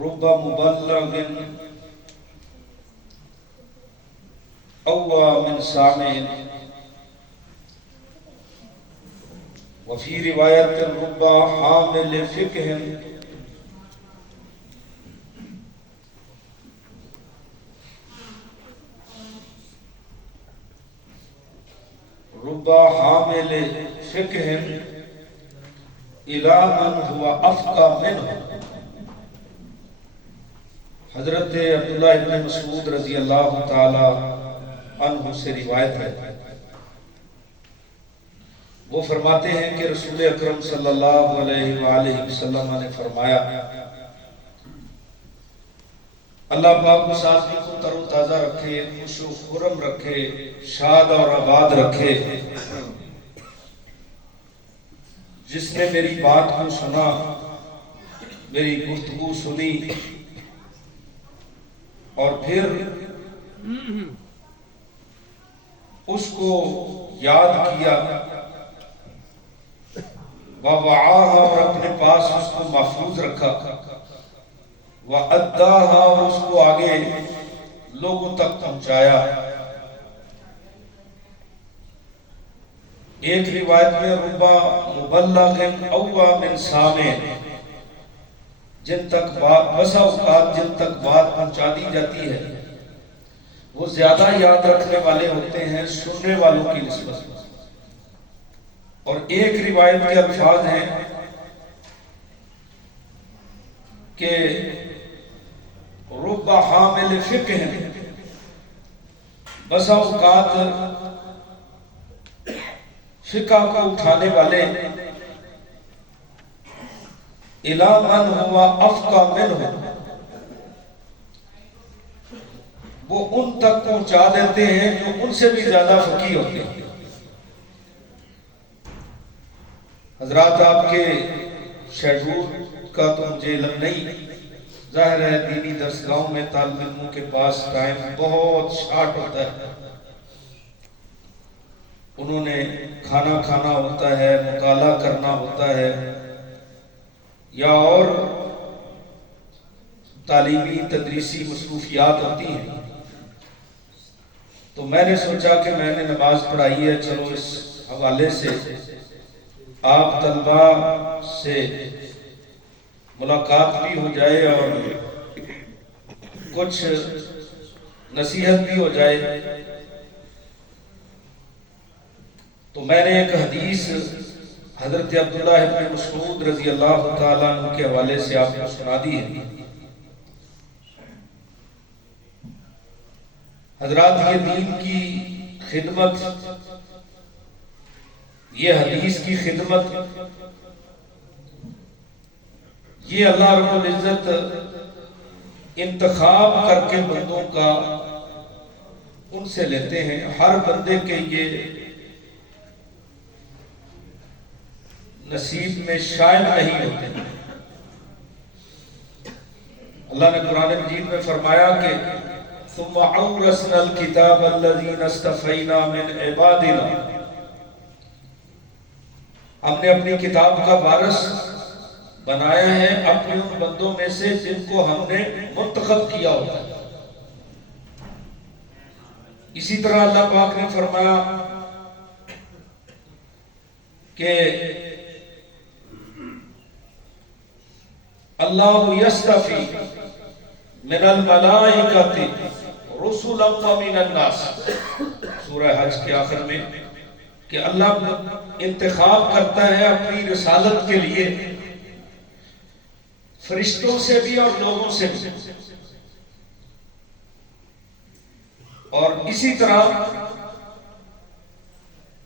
رب مبلغ اوى من سامع وفي روایت رب حامل فقہ رب حامل فقہ الی من هو افقہ منہ۔ حضرت عبداللہ ابن مسعود رضی اللہ تعالی عنہ سے روایت ہے، وہ فرماتے ہیں کہ رسول اکرم صلی اللہ علیہ وآلہ وسلم نے فرمایا، اللہ پاک اس آدمی کو تر و تازہ رکھے، خوش و خرم رکھے، شاد اور آباد رکھے، جس نے میری بات کو سنا، میری گفتگو سنی اور پھر اس کو یاد کیا، وَوَعَاهَا اور اپنے پاس اس کو محفوظ رکھا، وَأَدَّاهَا اور اس کو آگے لوگوں تک پہنچایا۔ ایک روایت میں ربا مبلغ اوّا من سامع، جن تک بات بسا اوقات جن تک بات پہنچا دی جاتی ہے وہ زیادہ یاد رکھنے والے ہوتے ہیں سننے والوں کی نسبت۔ اور ایک روایت کے الفاظ ہیں کہ رب حامل فقہ، بسا اوقات فقہ کو اٹھانے والے الی من ہوا افقہ منہ، وہ ان تک پہنچا دیتے ہیں جو ان سے بھی زیادہ فقیہ ہوتے ہیں۔ حضرات آپ کے شیڈول کا تو مجھے علم نہیں، ظاہر ہے دینی درسگاہوں میں طالب علموں کے پاس ٹائم بہت شارٹ ہوتا ہے، انہوں نے کھانا کھانا ہوتا ہے، مطالعہ کرنا ہوتا ہے، یا اور تعلیمی تدریسی مصروفیات ہوتی ہیں، تو میں نے سوچا کہ میں نے نماز پڑھائی ہے، چلو اس حوالے سے آپ طلباء سے ملاقات بھی ہو جائے اور کچھ نصیحت بھی ہو جائے۔ تو میں نے ایک حدیث حضرت عبداللہ ابن مسعود رضی اللہ تعالیٰ عنہ کے حوالے سے آپ کو سنا دی ہے۔ حضرات یہ دین کی خدمت، یہ حدیث کی خدمت، یہ اللہ رب العزت انتخاب کر کے بندوں کا ان سے لیتے ہیں، ہر بندے کے یہ نصیب میں شائع نہیں ہوتے۔ اللہ نے قرآن مجید میں فرمایا کہ ثم اورثنا الکتاب الذین اصطفینا من عبادنا، ہم نے اپنی کتاب کا وارث بنایا ہے اپنے ان بندوں میں سے جن کو ہم نے منتخب کیا ہوتا ہے۔ اسی طرح اللہ پاک نے فرمایا کہ اللہ یصطفی من الملائکۃ رسلا ومن الناس، سورہ حج کے آخر میں کہ اللہ انتخاب کرتا ہے اپنی رسالت کے لیے فرشتوں سے بھی اور لوگوں سے بھی۔ اور اسی طرح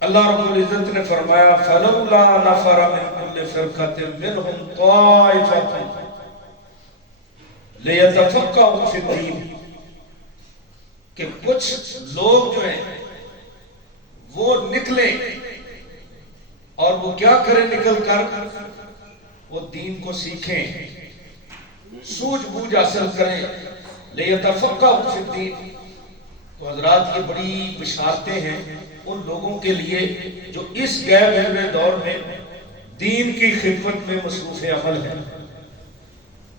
اللہ رب العزت نے فرمایا فَلَوْلَا نَفَرَ مِن كُلِّ فِرْقَةٍ مِّنْهُمْ طَائِفَةٌ لِيَتَفَقَّهُوا فِي الدِّينِ، کہ کچھ لوگ جو ہیں وہ نکلے اور وہ کیا کریں، نکل کر وہ دین کو سیکھیں، سوجھ بوجھ حاصل کریں، لِيَتَفَقَّهُوا فِي الدِّينِ۔ تو حضرات یہ بڑی بشارتیں ہیں ان لوگوں کے لیے جو اس غیر علم دور میں دین کی خدمت میں مصروف عمل ہیں۔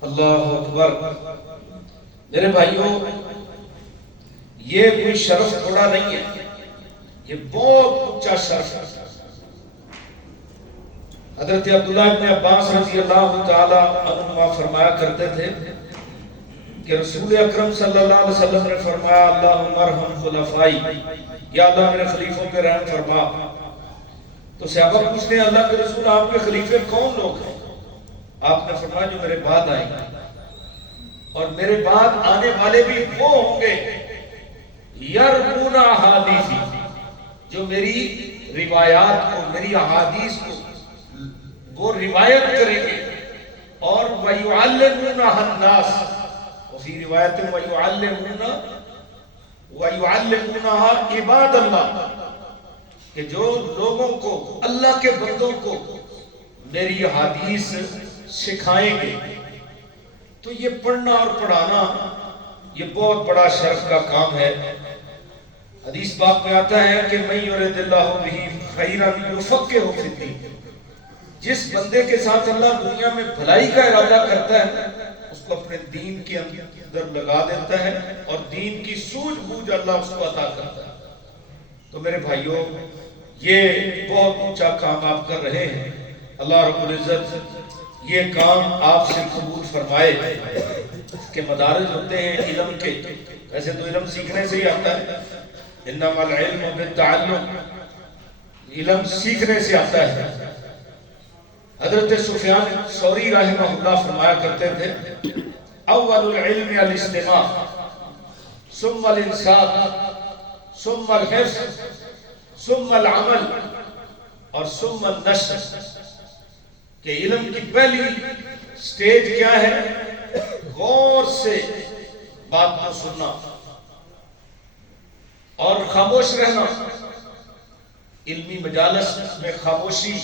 اللہ اکبر۔ میرے بھائیوں، یہ کوئی شرف تھوڑا نہیں ہے، یہ بہت اونچا شرف ہے۔ حضرت عبداللہ ابن عباس رضی اللہ تعالی عنہما فرمایا کرتے تھے کہ رسول اکرم صلی اللہ علیہ وسلم نے فرمایا اللہم ارحم خلفائی، یا اللہ میرے خلیفوں پہ رحم فرما۔ تو صحابہ پوچھتے ہیں اللہ کے رسول آپ کے خلیفے کون لوگ ہیں؟ آپ نے فرمایا جو میرے بعد آئیں گے، اور میرے بعد آنے والے بھی وہ ہوں گے یرمون احادیثی، جو میری روایات کو، میری احادیث کو وہ روایت کریں گے، اور وَيُعَلِّمُونَهَا النَّاسِ، وفی روایت وَيُعَلِّمُونَهَا عباد اللہ، کہ جو لوگوں کو، اللہ کے بندوں کو میری حدیث سکھائیں گے۔ تو یہ پڑھنا اور پڑھانا یہ بہت بڑا شرف کا کام ہے۔ حدیث پاک میں آتا ہے کہ مَن یُرِدِ اللَّهُ بِهِ خَیْرًا یُفَقِّهُ فِی الدِّین، جس بندے کے ساتھ اللہ دنیا میں بھلائی کا ارادہ کرتا ہے اس کو اپنے دین کے اندر لگا دیتا ہے، اور دین کی سوجھ بوجھ اللہ اس کو عطا کرتا ہے۔ تو میرے بھائیوں، یہ بہت اونچا کام آپ کر رہے ہیں، اللہ رب العزت یہ کام آپ سے قبول فرمائے۔ کہ مدارج ہوتے ہیں علم کے، ویسے تو علم سیکھنے سے ہی آتا ہے، انما العلم بالتعلم، علم سیکھنے سے آتا ہے۔ حضرت سفیان ثوری رحمہ اللہ فرمایا کرتے تھے اول العلم الاستماع ثم الانصات ثم الحفظ ثم العمل اور ثم النشر، کہ علم کی پہلی سٹیج کیا ہے؟ غور سے بات کو سننا اور خاموش رہنا۔ علمی مجالس میں خاموشی